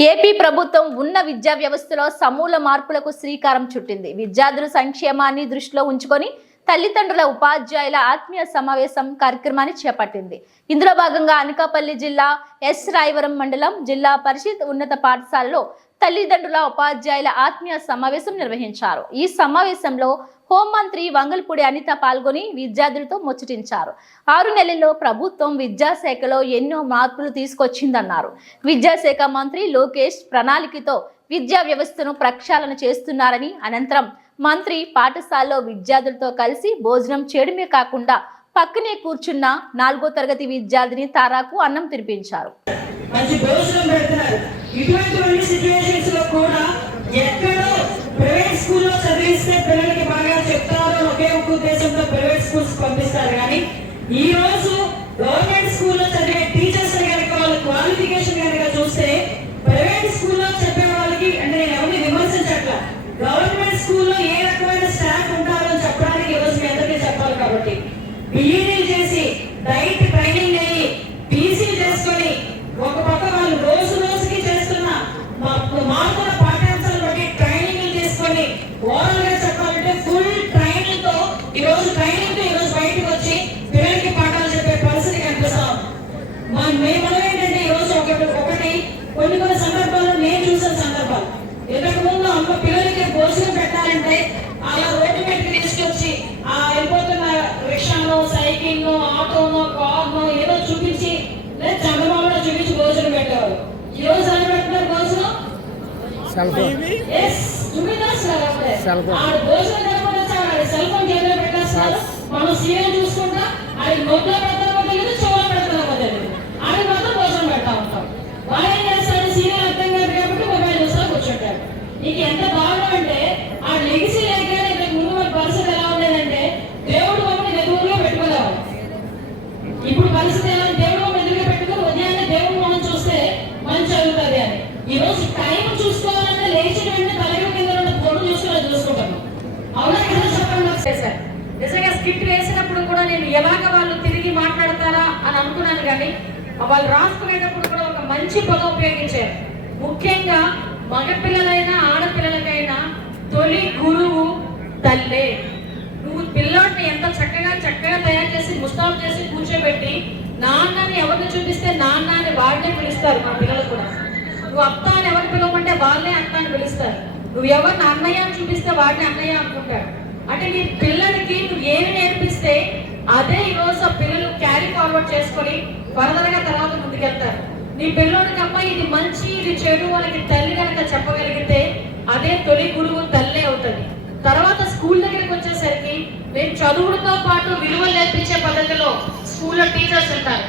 AP ప్రభుత్వం ఉన్న విద్యా వ్యవస్థలో సమూల మార్పులకు శ్రీకారం చుట్టింది. విద్యార్థుల సంక్షేమాన్ని దృష్టిలో ఉంచుకొని తల్లిదండ్రుల ఉపాధ్యాయుల ఆత్మీయ సమావేశం కార్యక్రమాన్ని చేపట్టింది. ఇందులో భాగంగా అనకాపల్లి జిల్లా ఎస్ రాయవరం మండలం జిల్లా పరిషత్ ఉన్నత పాఠశాలలో తల్లిదండ్రుల ఉపాధ్యాయుల ఆత్మీయ సమావేశం నిర్వహించారు. ఈ సమావేశంలో హోంమంత్రి వంగల్పూడి అనిత పాల్గొని విద్యార్థులతో ముచ్చటించారు. 6 నెలల్లో ప్రభుత్వం విద్యాశాఖలో ఎన్నో మార్పులు తీసుకొచ్చిందన్నారు. విద్యాశాఖ మంత్రి లోకేష్ ప్రణాళికతో విద్యా వ్యవస్థను ప్రక్షాళన చేస్తున్నారని, అనంతరం మంత్రి పాఠశాలలో విద్యార్థులతో కలిసి భోజనం చేయడమే కాకుండా పక్కనే కూర్చున్న 4వ తరగతి విద్యార్థిని తారాకు అన్నం తినిపించారు. మంచి భోజనం పెడుతున్నారు. ఇటువంటి సిచ్యువేషన్స్ లో కూడా ఎక్కడో ప్రైవేట్ స్కూల్లో చదివిస్తే పిల్లలకి బాగా చెప్తారు ఒకే ఒక ఉద్దేశంతో ప్రైవేట్ స్కూల్స్ పంపిస్తారు. కానీ ఈ రోజు గవర్నమెంట్ స్కూల్లో చదివే టీచర్స్ కనుక వాళ్ళ క్వాలిఫికేషన్ కనుక చూస్తే ప్రైవేట్ స్కూల్లో చెప్పే వాళ్ళకి, అంటే నేను ఎవరిని విమర్శించట్లా, గవర్నమెంట్ స్కూల్లో ఏ రకమైన స్టాఫ్ ఉంటారో చెప్పడానికి ఈ రోజు మీ అందరికీ చెప్పాలి. కాబట్టి బీఈడీలు చేసి డైట్ ట్రైనింగ్ అయ్యి పీసీ చేసుకొని ఒక పక్క వాళ్ళు రోజు రోజుకి చేస్తున్న మారుతున్న పాఠ్యాంశాలు బట్టి ట్రైనింగ్ చేసుకొని ఓవరాల్ గా చెప్పాలంటే ఫుల్ ట్రైనింగ్ తో ఈ రోజు బయటకు వచ్చి పిల్లలకి పాఠాలు చెప్పే పరిస్థితి కనిపిస్తాం. మనం ఏంటంటే ఈ రోజు ఒకటి కొన్ని సందర్భాల్లో నేను చూసిన సందర్భాలు, ఇంతకు ముందు అమ్మ పిల్లలకి భోజనం పెట్టాలంటే అలా రోడ్డు మీదకి తీసుకొచ్చి ఆ వెళ్ళిపోతున్న రిక్షానో సైకిల్నో ఆటోనో కార్నో ఏదో చూపించి చంద్రబాబులో చూపించి భోజనం పెట్టేవారు. ఈ రోజు ఎలా పెట్టినారు భోజనం? భోజనం కనుక సెల్ ఫోన్ చేతిలో పెట్టేస్తారు. మనం సీరియల్ చూసుకుంటా అది నోట్లో పెడతామో తెలియదు, చెవులో పెడతామో తెలియదు, అది మాత్రం భోజనం పెడతా ఉంటాం. వాళ్ళు ఏం చేస్తారు, సీరియల్ అర్థం కాదు కాబట్టి మొబైల్ చూస్తా కూర్చుంటారు. నీకు ఎంత దారుణం అంటే ఆ లెగిసి లేకనే ఇంతకు ముందు మన పరిస్థితి ఎలా ఉండేదంటే దేవుడు మమ్మల్ని ఎదురుగా పెట్టుకోలేవాలి. ఇప్పుడు పరిస్థితి ఎలా, దేవుడు మమ్మల్ని ఎదురుగా పెట్టుకుని ఉదయాన్నే దేవుడు మనం చూస్తే మంచి జరుగుతుంది అని. ఈ రోజు టైం చూసుకోవాలంటే లేచిన వెంటనే తలగడ కింద ఉన్న ఫోన్ చూసుకుంటాము. అవునా కదా చెప్పండి. నిజంగా స్కిట్ వేసినప్పుడు కూడా నేను ఎలాగ వాళ్ళు తిరిగి మాట్లాడతారా అని అనుకున్నాను. కానీ వాళ్ళు రాసుకునేటప్పుడు కూడా ఒక మంచి పదం ఉపయోగించారు. ముఖ్యంగా మగపిల్లలైనా ఆడపిల్లలకైనా తొలి గురువు తల్లే. నువ్వు పిల్లోడిని ఎంత చక్కగా తయారు చేసి ముస్తాబు చేసి కూర్చోబెట్టి నాన్నని ఎవరిని చూపిస్తే నాన్న అని వాళ్ళనే పిలుస్తారు. మా పిల్లలు కూడా నువ్వు అత్త అని ఎవరిని పిలవమంటే వాళ్ళనే అత్త అని పిలుస్తారు. నువ్వు ఎవరిని అన్నయ్య అని చూపిస్తే వాడిని అన్నయ్య అనుకుంటాడు. అంటే నీ పిల్లలకి నువ్వు ఏమి నేర్పిస్తే అదే ఈరోజు ఆ పిల్లలు క్యారీ ఫార్వర్డ్ చేసుకొని ఫర్దర్ గా తర్వాత ముందుకెళ్తారు. నీ పిల్లోడికి అమ్మ ఇది మంచి ఇది చెడు వాళ్ళకి తల్లి కనుక చెప్పగలిగితే అదే తొలి గురువు తల్లే అవుతుంది. తర్వాత స్కూల్ దగ్గరికి వచ్చేసరికి మేము చదువులతో పాటు విలువలు నేర్పించే పద్ధతిలో స్కూల్లో టీచర్స్ ఉంటారు.